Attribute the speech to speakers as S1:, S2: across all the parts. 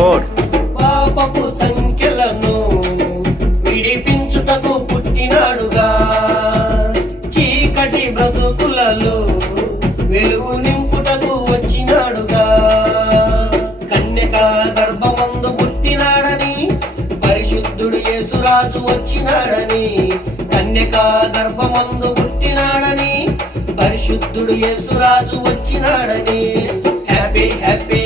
S1: Four.
S2: పాపపు సంఖ్యలను విడిపించుటకు పుట్టినాడుగా. చీకటి బ్రతుకులలో వెలుగు నింపుటకు వచ్చినాడుగా. కన్యక గర్భమందు పుట్టినాడని పరిశుద్ధుడు యేసురాజు వచ్చినాడని కన్యక గర్భమందు పుట్టినాడని పరిశుద్ధుడు యేసురాజు వచ్చినాడని. Happy happy.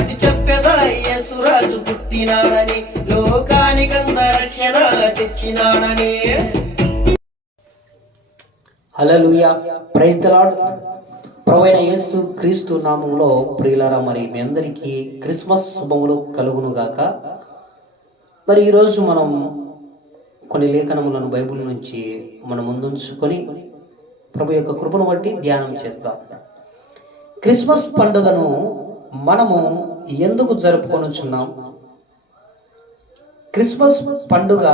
S2: చాటి చెప్పెదా యేసురాజు పుట్టినాడని లోకానికంత రక్షణ తెచ్చినాడని.
S3: హల్లెలూయా. ప్రైజ్ ద ప్రవైన యేసు క్రీస్తు నామంలో ప్రియులారా మరి మీ అందరికీ క్రిస్మస్ శుభములు కలుగును గాక. మరి ఈరోజు మనం కొన్ని లేఖనములను బైబిల్ నుంచి మనం ముందుంచుకొని ప్రభు యొక్క కృపను బట్టి ధ్యానం చేస్తాం క్రిస్మస్ పండుగను మనము ఎందుకు జరుపుకొనుచున్నాం క్రిస్మస్ పండుగ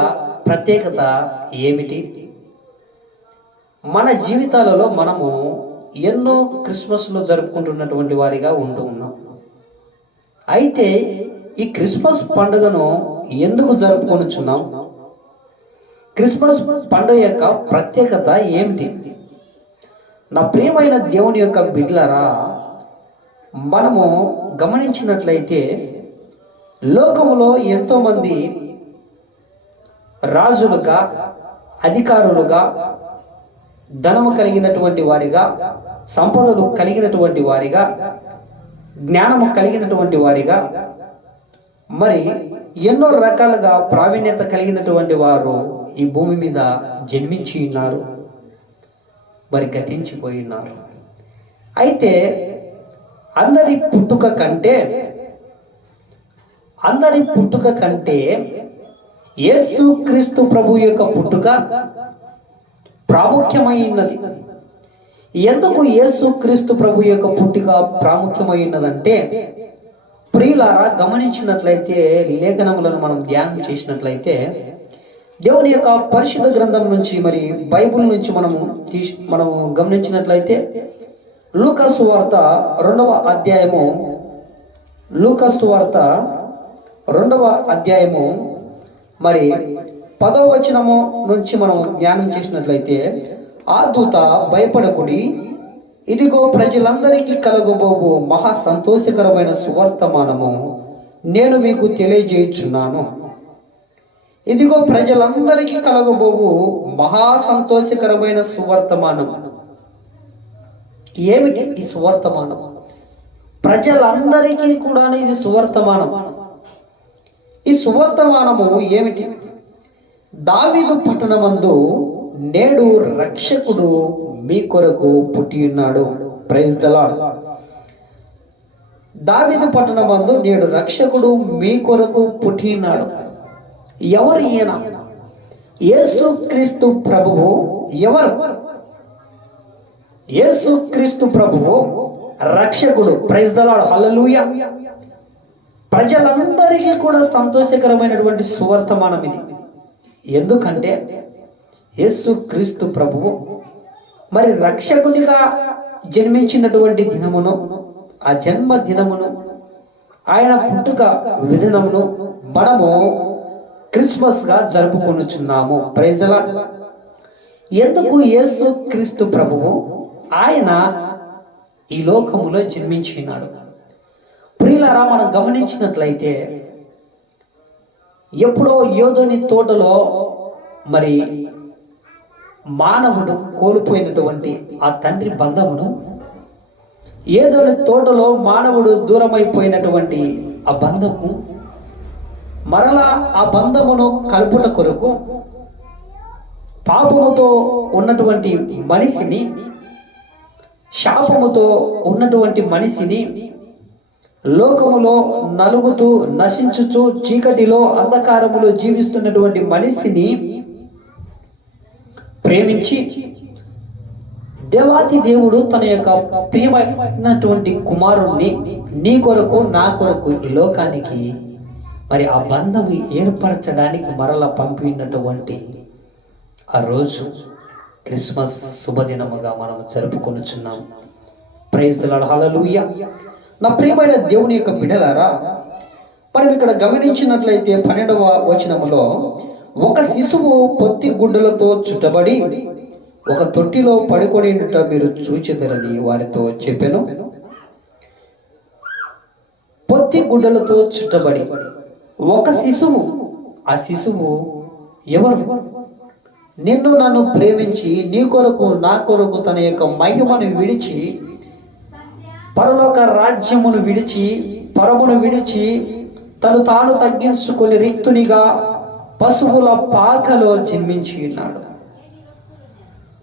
S3: ప్రత్యేకత ఏమిటి? మన జీవితాలలో మనము ఎన్నో క్రిస్మస్లు జరుపుకుంటున్నటువంటి వారిగా ఉంటూ ఉన్నాం. అయితే ఈ క్రిస్మస్ పండుగను ఎందుకు జరుపుకొనుచున్నాం క్రిస్మస్ పండుగ యొక్క ప్రత్యేకత ఏమిటి? నా ప్రియమైన దేవుని యొక్క బిడ్లరా మనము గమనించినట్లయితే లోకములో ఎంతోమంది రాజులుగా అధికారులుగా ధనము కలిగినటువంటి వారిగా సంపదలు కలిగినటువంటి వారిగా జ్ఞానము కలిగినటువంటి వారిగా మరి ఎన్నో రకాలుగా ప్రావీణ్యత కలిగినటువంటి వారు ఈ భూమి మీద జన్మించి ఉన్నారు మరి గతించిపోయి ఉన్నారు. అయితే అందరి పుట్టుక కంటే అందరి పుట్టుక కంటే యేసు క్రీస్తు ప్రభు యొక్క పుట్టుక ప్రాముఖ్యమైనది ఎందుకు యేసు క్రీస్తు ప్రభు యొక్క పుట్టుక ప్రాముఖ్యమైనదంటే ప్రియులారా గమనించినట్లయితే లేఖనములను మనం ధ్యానం చేసినట్లయితే దేవుని యొక్క పరిశుద్ధ గ్రంథం నుంచి మరి బైబిల్ నుంచి మనము తీసి మనము గమనించినట్లయితే లూకస్ వార్త రెండవ అధ్యాయము. లూకస్ వార్త రెండవ అధ్యాయము. మరి పదవ వచనము నుంచి మనం జ్ఞానం చేసినట్లయితే ఆ దూత భయపడకుడి. ఇదిగో ప్రజలందరికీ కలగబోబు మహా సంతోషకరమైన సువర్తమానము నేను మీకు తెలియజేయుచున్నాను. ఇదిగో ప్రజలందరికీ కలగబోవు మహా సంతోషకరమైన సువర్తమానం ఏమిటి? ఈ సువర్తమానం. ప్రజలందరికీ కూడా ఇది సువర్తమానం. ఈ సువర్తమానము ఏమిటి? దావీదు పట్టణమందు నేడు రక్షకుడు మీ కొరకు పుట్టి ఉన్నాడు. ప్రైజ్ దలాడు లార్డ్ పట్టణమందు నేడు రక్షకుడు మీ కొరకు పుట్టి ఉన్నాడు. ఎవరు ఈయన? యేసు క్రీస్తు ప్రభువు ఎవరు? యేసు క్రీస్తు ప్రభువు రక్షకుడు ప్రైజ్ ద లార్డ్ ప్రజలందరికీ కూడా సంతోషకరమైనటువంటి సువర్తమానం ఇది. ఎందుకంటే యేసు క్రీస్తు ప్రభువు మరి రక్షకునిగా జన్మించినటువంటి దినమును ఆ జన్మ దినమును ఆయన పుట్టుక విధనమును మనము క్రిస్మస్గా జరుపుకొనుచున్నాము. ప్రైజల ఎందుకు యేసు క్రీస్తు ప్రభువు? ఆయన ఈ లోకములో జన్మించినాడు. ప్రియులారా మనం గమనించినట్లయితే ఎప్పుడో యోధుని తోటలో మరి మానవుడు కోల్పోయినటువంటి ఆ తండ్రి బంధమును ఏదోని తోటలో మానవుడు దూరమైపోయినటువంటి ఆ బంధము మరలా ఆ బంధమును కలుపుట కొరకు పాపముతో ఉన్నటువంటి మనిషిని శాపముతో ఉన్నటువంటి మనిషిని లోకములో నలుగుతూ నశించుచు చీకటిలో అంధకారములో జీవిస్తున్నటువంటి మనిషిని ప్రేమించి దేవాతి దేవుడు తన యొక్క ప్రియమైనటువంటి కుమారుణ్ణి నీ కొరకు నా కొరకు ఈ లోకానికి మరి ఆ బంధము ఏర్పరచడానికి మరలా పంపినటువంటి ఆ రోజు. క్రిస్మస్ శుభదినముగా మనం జరుపుకొనుచున్నాం. ప్రైజ్ హల్లెలూయా నా ప్రియమైన దేవుని యొక్క బిడలారా మనం ఇక్కడ గమనించినట్లయితే పన్నెండవ వచనములో ఒక శిశువు పొత్తి గుడ్డలతో చుట్టబడి ఒక తొట్టిలో పడుకొని మీరు చూచెదరని వారితో చెప్పాను. పొత్తి గుడ్డలతో చుట్టబడి ఒక శిశువు ఆ శిశువు ఎవరు? నిన్ను నన్ను ప్రేమించి నీ కొరకు నా కొరకు తన యొక్క మహిమను విడిచి పరలోక రాజ్యమును విడిచి పరమును విడిచి తను తాను తగ్గించుకొని రిక్తునిగా పశువుల పాకలో జన్మించి ఉన్నాడు.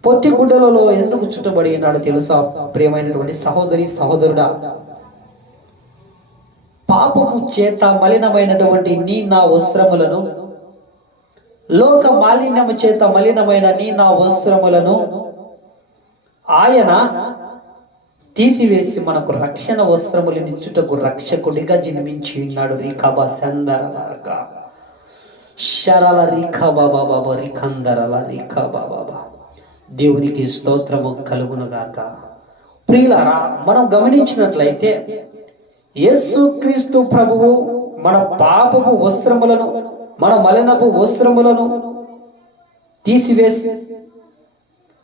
S3: పొత్తి గుడ్డలలో ఎందుకు చుట్టబడి ఉన్నాడు తెలుసా? ప్రేమైనటువంటి సహోదరి సహోదరుడా పాపము చేత మలినమైనటువంటి నీ నా వస్త్రములను లోక మాలిన్యము చేత మలినమైన నీ నా వస్త్రములను ఆయన తీసివేసి మనకు రక్షణ వస్త్రములు నిచ్చుటకు రక్షకుడిగా జన్మించి ఉన్నాడు. రీఖాబా సందరలాగా శరల రీఖాబా బాబా రిఖందరల రీఖాబా బాబా. దేవునికి స్తోత్రము కలుగునుగాక. ప్రియులారా మనం గమనించినట్లయితే యేసు క్రీస్తు ప్రభువు మన పాపపు వస్త్రములను మన మలినపు వస్త్రములను తీసివేసి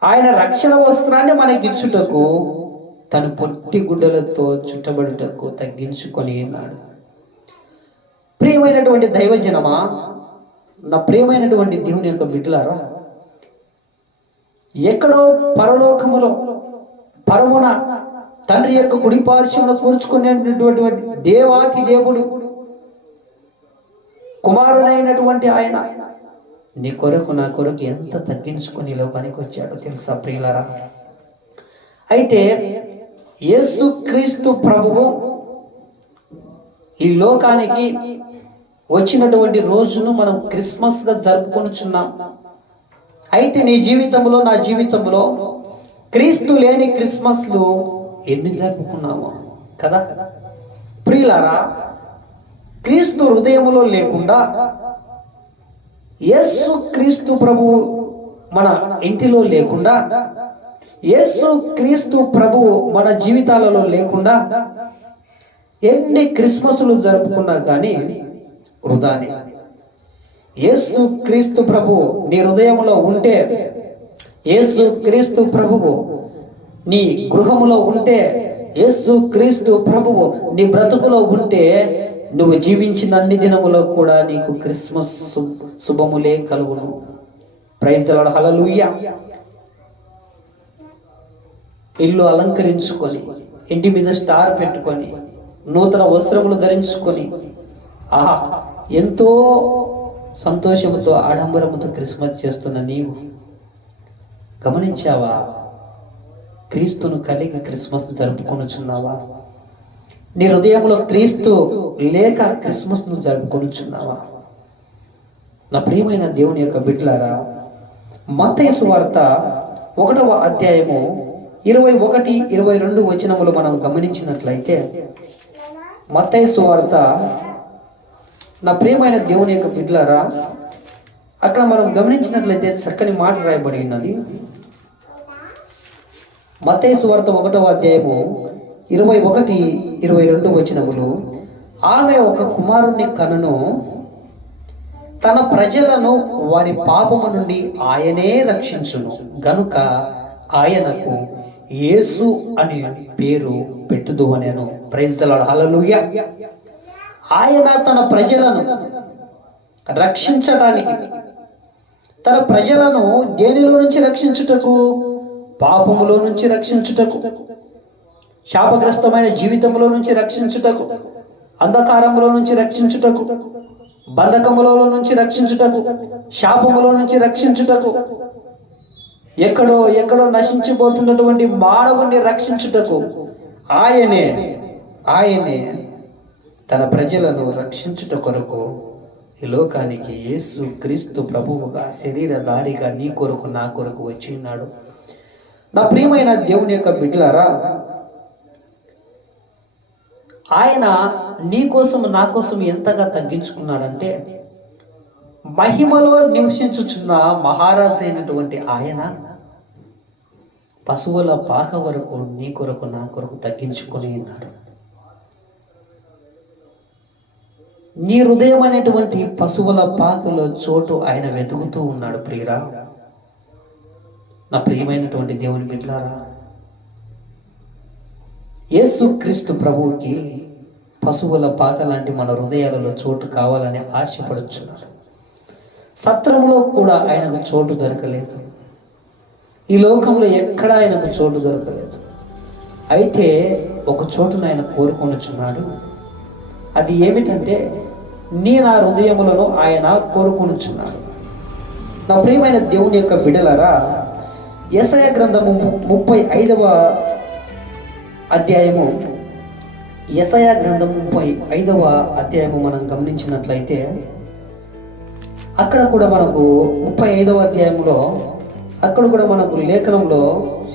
S3: ఆయన రక్షణ వస్త్రాన్ని మనకిచ్చుటకు తన పొట్టి గుడ్డలతో చుట్టబడుటకు తగ్గించుకొని ఉన్నాడు. ప్రియమైనటువంటి దైవజనమా నా ప్రియమైనటువంటి దేవుని యొక్క బిడ్డలారా ఎక్కడో పరలోకములో పరమున తండ్రి యొక్క కుడి కూర్చుకునేటటువంటి దేవాతి దేవుడు కుమారుడైనటువంటి ఆయన నీ కొరకు నా కొరకు ఎంత తగ్గించుకుని లోకానికి వచ్చాడో తెలుసా ప్రియులరా? అయితే యేసు క్రీస్తు ప్రభువు ఈ లోకానికి వచ్చినటువంటి రోజును మనం క్రిస్మస్గా జరుపుకొనుచున్నాం. అయితే నీ జీవితంలో నా జీవితంలో క్రీస్తు లేని క్రిస్మస్లు ఎన్ని జరుపుకున్నాము కదా? ప్రియులారా క్రీస్తు హృదయములో లేకుండా యేసు క్రీస్తు ప్రభువు మన ఇంటిలో లేకుండా యేసు క్రీస్తు ప్రభువు మన జీవితాలలో లేకుండా ఎన్ని క్రిస్మస్లు జరుపుకున్నా కానీ వృధానే. యేసు క్రీస్తు ప్రభువు నీ హృదయంలో ఉంటే యేసు క్రీస్తు ప్రభువు నీ గృహములో ఉంటే యేసు క్రీస్తు ప్రభువు నీ బ్రతుకులో ఉంటే నువ్వు జీవించిన అన్ని దినములో కూడా నీకు క్రిస్మస్ శుభములే కలుగును. ప్రైజ్ హలలుయ్య ఇల్లు అలంకరించుకొని ఇంటి మీద స్టార్ పెట్టుకొని నూతన వస్త్రములు ధరించుకొని ఆహా ఎంతో సంతోషముతో ఆడంబరముతో క్రిస్మస్ చేస్తున్న నీవు. గమనించావా? క్రీస్తును కలిగి క్రిస్మస్ జరుపుకొనుచున్నావా? నీ హృదయంలో క్రీస్తు లేక క్రిస్మస్ను జరుపుకొనుచున్నావా? నా ప్రియమైన దేవుని యొక్క బిడ్డలారా మతేసు వార్త ఒకటవ అధ్యాయము ఇరవై ఒకటి ఇరవై రెండు వచనములు మనం గమనించినట్లయితే మతేసు వార్త నా ప్రియమైన దేవుని యొక్క బిడ్డలారా అక్కడ మనం గమనించినట్లయితే చక్కని మాట రాయబడి ఉన్నది. మతేసు వార్త ఒకటవ అధ్యాయము ఇరవై ఒకటి ఇరవై రెండు వచనములు. ఆమె ఒక కుమారుణ్ణి కనును తన ప్రజలను వారి పాపము నుండి ఆయనే రక్షించును. గనుక ఆయనకు యేసు అనే పేరు పెట్టుదు అనేను ప్రైజ్లాడు హల్లెలూయా ఆయన తన ప్రజలను రక్షించడానికి తన ప్రజలను దేనిలో నుంచి రక్షించుటకు? పాపములో నుంచి రక్షించుటకు. శాపగ్రస్తమైన జీవితంలో నుంచి రక్షించుటకు అంధకారంలో నుంచి రక్షించుటకు బంధకములో నుంచి రక్షించుటకు శాపములో నుంచి రక్షించుటకు ఎక్కడో ఎక్కడో నశించిపోతున్నటువంటి మానవుణ్ణి రక్షించుటకు ఆయనే ఆయనే తన ప్రజలను రక్షించుట కొరకు ఈ లోకానికి యేసు క్రీస్తు ప్రభువుగా శరీరధారిగా నీ కొరకు నా కొరకు వచ్చి ఉన్నాడు. నా ప్రియమైన దేవుని యొక్క బిడ్డలారా ఆయన నీ కోసం నా కోసం ఎంతగా తగ్గించుకున్నాడంటే మహిమలో నివసించుచున్న మహారాజు అయినటువంటి ఆయన పశువుల పాక వరకు నీ కొరకు నా కొరకు తగ్గించుకొని ఉన్నాడు. నీ హృదయం అనేటువంటి పశువుల పాకలో చోటు ఆయన వెతుకుతూ ఉన్నాడు ప్రియురా నా ప్రియమైనటువంటి దేవుని బిడ్డారా యేసు క్రీస్తు ప్రభువుకి పశువుల పాక లాంటి మన హృదయాలలో చోటు కావాలని ఆశపడుచున్నారు. సత్రంలో కూడా ఆయనకు చోటు దొరకలేదు. ఈ లోకంలో ఎక్కడ ఆయనకు చోటు దొరకలేదు. అయితే ఒక చోటును ఆయన కోరుకొనుచున్నాడు. అది ఏమిటంటే నీ నా హృదయములను ఆయన కోరుకొనుచున్నాడు. నా ప్రియమైన దేవుని యొక్క బిడలరా యెషయా గ్రంథము ముప్పై ఐదవ అధ్యాయము యెషయా గ్రంథం ముప్పై ఐదవ అధ్యాయము మనం గమనించినట్లయితే అక్కడ కూడా మనకు ముప్పై ఐదవ అధ్యాయంలో అక్కడ కూడా మనకు లేఖనంలో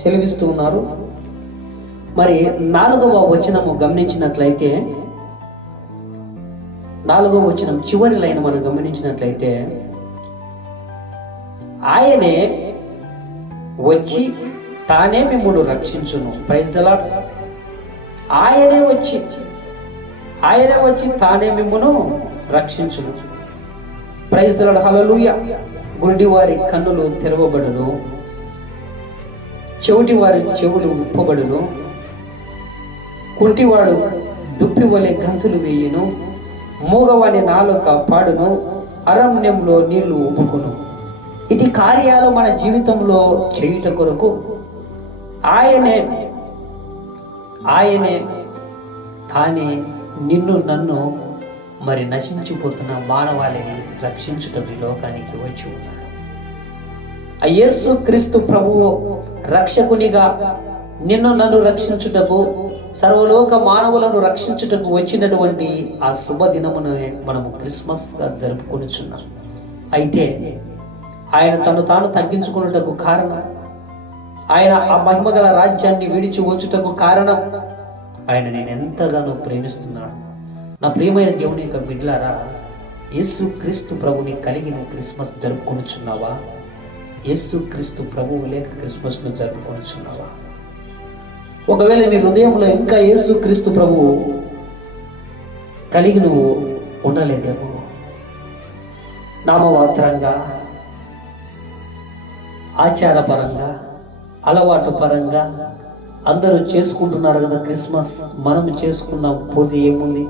S3: సెలవిస్తూ ఉన్నారు. మరి నాలుగవ వచనము గమనించినట్లయితే నాలుగవ వచనం చివరి లైన్ మనం గమనించినట్లయితే ఆయనే వచ్చి తానే మిమ్మల్ని రక్షించును. ప్రైజ్ అలాట్ ఆయనే వచ్చి ఆయనే వచ్చి తానే మిమ్మను రక్షించును. ప్రైజ్ దలాడ్ హలలుయ గుండి వారి కన్నులు తెరవబడును. చెవిటి వారి చెవులు ఉప్పబడును. కుంటివాడు దుప్పి వలె గంతులు వేయును. మూగవాని నాలుక పాడును. అరణ్యంలో నీళ్ళు ఉబ్బుకును ఇది కార్యాలు మన జీవితంలో చేయుట కొరకు. ఆయనే ఆయనే తానే నిన్ను నన్ను మరి నశించిపోతున్న మానవాళిని రక్షించుటకు లోకానికి వచ్చి ఉన్నాడు. యేసు క్రీస్తు ప్రభువు రక్షకునిగా నిన్ను నన్ను రక్షించుటకు సర్వలోక మానవులను రక్షించుటకు వచ్చినటువంటి ఆ శుభదినమును మనము క్రిస్మస్గా జరుపుకొనిచున్నాం. అయితే ఆయన తను తాను తగ్గించుకున్నటకు కారణం ఆయన ఆ మహిమగల రాజ్యాన్ని విడిచి వచ్చుటకు కారణం. ఆయన నేను ఎంతగానో ప్రేమిస్తున్నాడు నా ప్రియమైన దేవుని యొక్క బిడ్లారా యేసు క్రీస్తు ప్రభుని కలిగిన క్రిస్మస్ జరుపుకొనుచున్నావా? యేసు క్రీస్తు ప్రభువు లేక క్రిస్మస్ను జరుపుకొనుచున్నావా? ఒకవేళ నీ హృదయంలో ఇంకా యేసు క్రీస్తు ప్రభువు కలిగి నువ్వు ఉండలేదేమో. నామమాత్రంగా ఆచారపరంగా అలవాటు పరంగా అందరూ చేసుకుంటున్నారు కదా క్రిస్మస్ మనం చేసుకుందాం పోతే ఏముంది?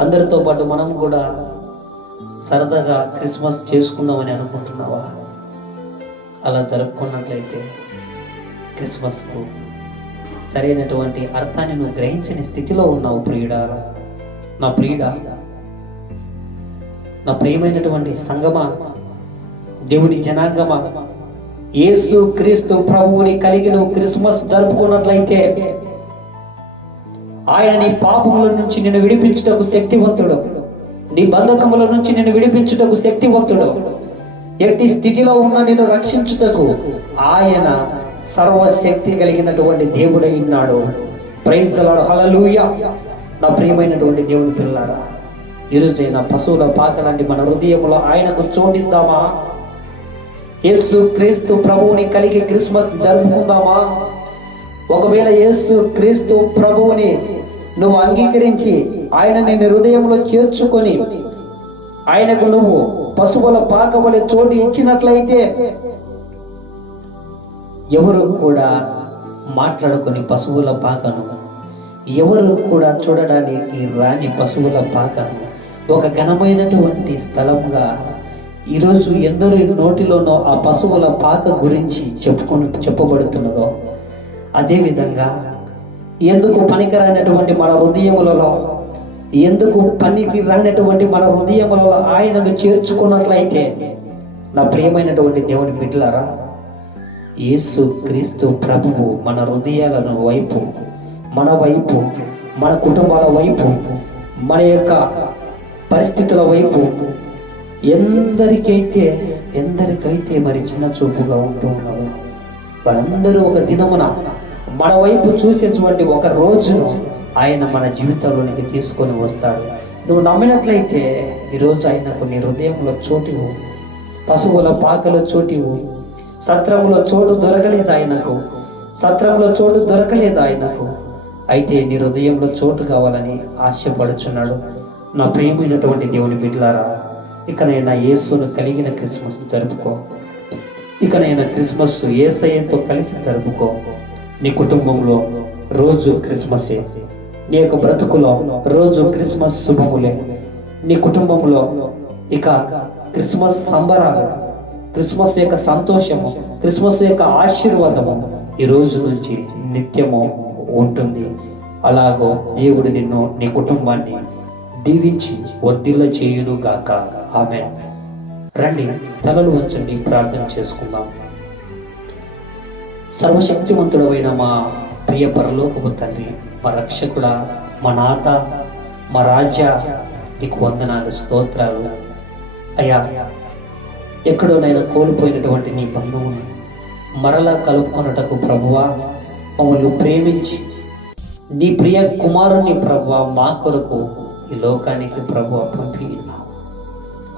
S3: అందరితో పాటు మనం కూడా సరదాగా క్రిస్మస్ చేసుకుందామని అనుకుంటున్నావా? అలా జరుపుకున్నట్లయితే క్రిస్మస్కు సరైనటువంటి అర్థాన్ని నువ్వు గ్రహించని స్థితిలో ఉన్నావు ప్రియుడా. నా ప్రియుడా నా ప్రియమైనటువంటి సంగమా దేవుని జనాంగమా యేసు క్రీస్తు ప్రభువుని కలిగి నువ్వు క్రిస్మస్ జరుపుకున్నట్లయితే ఆయన నీ పాపముల నుంచి నిన్ను విడిపించుటకు శక్తివంతుడు. నీ బంధకముల నుంచి నిన్ను విడిపించుటకు శక్తివంతుడు. ఎట్టి స్థితిలో ఉన్న నిన్ను రక్షించుటకు ఆయన సర్వశక్తి కలిగినటువంటి దేవుడై ఉన్నాడు. ప్రైజ్ హలలుయ నా ప్రియమైనటువంటి దేవుని పిల్లారా ఈరోజైనా పశువుల పాత లాంటి మన హృదయంలో ఆయనకు చోటిద్దామా? యేసు క్రీస్తు ప్రభువుని కలిగి క్రిస్మస్ జరుపుకుందామా? ఒకవేళ యేసు క్రీస్తు ప్రభువుని నువ్వు అంగీకరించి ఆయన నిన్ను హృదయంలో చేర్చుకొని ఆయనకు నువ్వు పశువుల పాక వలె చోటు ఇచ్చినట్లయితే ఎవరు కూడా మాట్లాడుకొని పశువుల పాకను ఎవరు కూడా చూడడానికి రాని పశువుల పాకను ఒక ఘనమైనటువంటి స్థలంగా ఈరోజు ఎందరి నోటిలోనో ఆ పశువుల పాక గురించి చెప్పుకొని చెప్పబడుతున్నదో అదేవిధంగా ఎందుకు పనికిరానటువంటి మన హృదయములలో ఎందుకు పనికి రానటువంటి మన హృదయములలో ఆయనను చేర్చుకున్నట్లయితే నా ప్రియమైనటువంటి దేవుని బిడ్డలారా యేసు క్రీస్తు ప్రభువు మన హృదయాలను వైపు మన వైపు మన కుటుంబాల వైపు మన యొక్క పరిస్థితుల వైపు ఎందరికైతే ఎందరికైతే మరి చిన్న చూపుగా ఉంటూ ఉన్నదో వారందరూ ఒక దినమున మన వైపు చూసేటువంటి ఒక రోజును ఆయన మన జీవితంలోనికి తీసుకొని వస్తాడు. నువ్వు నమ్మినట్లయితే ఈరోజు ఆయనకు నీ హృదయంలో చోటివు పశువుల పాకలో చోటివు సత్రంలో చోటు దొరకలేదు ఆయనకు సత్రంలో చోటు దొరకలేదు ఆయనకు. అయితే నీ హృదయంలో చోటు కావాలని ఆశపడుచున్నాడు. నా ప్రేమైనటువంటి దేవుని బిడ్డలారా ఇకనైనా యేసును కలిగిన క్రిస్మస్ జరుపుకో. ఇకనైనా క్రిస్మస్ ఏసయ్యతో కలిసి జరుపుకో. నీ కుటుంబంలో రోజు క్రిస్మసే. నీ యొక్క బ్రతుకులో రోజు క్రిస్మస్ శుభములే. నీ కుటుంబంలో ఇక క్రిస్మస్ సంబరాలు క్రిస్మస్ యొక్క సంతోషము క్రిస్మస్ యొక్క ఆశీర్వాదము ఈ రోజు నుంచి నిత్యము ఉంటుంది. అలాగో దేవుడు నిన్ను నీ కుటుంబాన్ని దీవించి వర్ధిల్ల చేయును గాక ఆమె రండి తలలు వంచండి ప్రార్థన చేసుకుందాం. సర్వశక్తివంతుడమైన మా ప్రియ పరలోకపు తండ్రి మా రక్షకుడ మా నాత మా రాజా నీకు వందనాలు స్తోత్రాలు. అయ్యా ఎక్కడోనైనా కోల్పోయినటువంటి నీ బంధువును మరలా కలుపుకొనుటకు ప్రభువా మమ్మల్ని ప్రేమించి నీ ప్రియ కుమారుని ప్రభువ మా కొరకు ఈ లోకానికి ప్రభువ పంపి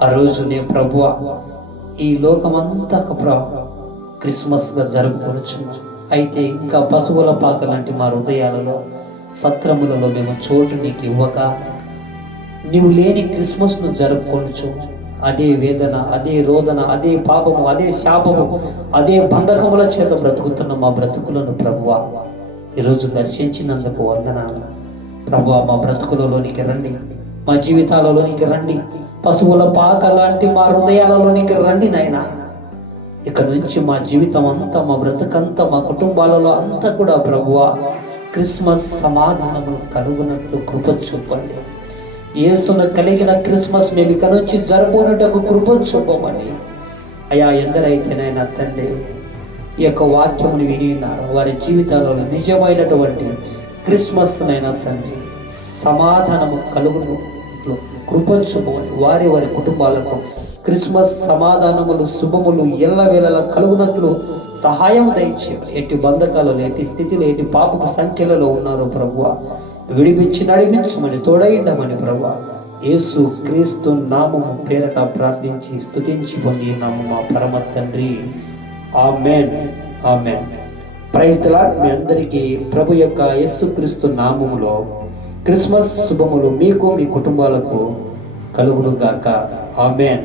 S3: ఆ రోజు నే ప్రభువ ఈ లోకమంతా ప్రభు క్రిస్మస్గా జరుపుకోవచ్చు అయితే ఇంకా పశువుల పాక లాంటి మా హృదయాలలో సత్రములలో మేము చోటు నీకు ఇవ్వక నీవు లేని క్రిస్మస్ను జరుపుకొనుచు. అదే వేదన అదే రోదన అదే పాపము అదే శాపము అదే బంధకముల చేత బ్రతుకుతున్న మా బ్రతుకులను ప్రభువ ఈరోజు దర్శించినందుకు వందనాలు. ప్రభువ మా బ్రతుకులలోనికి రండి. మా జీవితాలలోనికి రండి. పశువుల పాక లాంటి మా హృదయాలలోనికి రండి నాయనా. ఇక్కడ నుంచి మా జీవితం అంతా మా బ్రతుకంతా మా కుటుంబాలలో అంతా కూడా ప్రభువ క్రిస్మస్ సమాధానము కలుగునట్లు కృప చూపండి. యేసును కలిగిన క్రిస్మస్ మేము ఇక నుంచి జరుపునటకు కృప చూపమని. అయా ఎందరైతేనైనా తండ్రి ఈ యొక్క వాక్యముని విని వారి జీవితాలలో నిజమైనటువంటి క్రిస్మస్ నైనా తండ్రి సమాధానము కలుగును. కృప వారి వారి కుటుంబాలకు క్రిస్మస్ సమాధానములు శుభములు ఎల్లవేళలా కలుగునట్లు సహాయం దయచేయండి ఎట్టి బంధకాలలో ఎట్టి స్థితిలో ఎట్టి పాపపు సంఖ్యలలో ఉన్నారు ప్రభువ. విడిపించి నడిపించమని తోడైండమని ప్రభువ. యేసు క్రీస్తు నామము పేరట ప్రార్థించి స్తుతించి పొంది నాము మా పరమ తండ్రి. Amen. Amen. Praise the lord. మీ అందరికీ ప్రభు యొక్క యేసుక్రీస్తు నామములో క్రిస్మస్ శుభములు మీకు మీ కుటుంబాలకు కలుగును గాక ఆమెన్.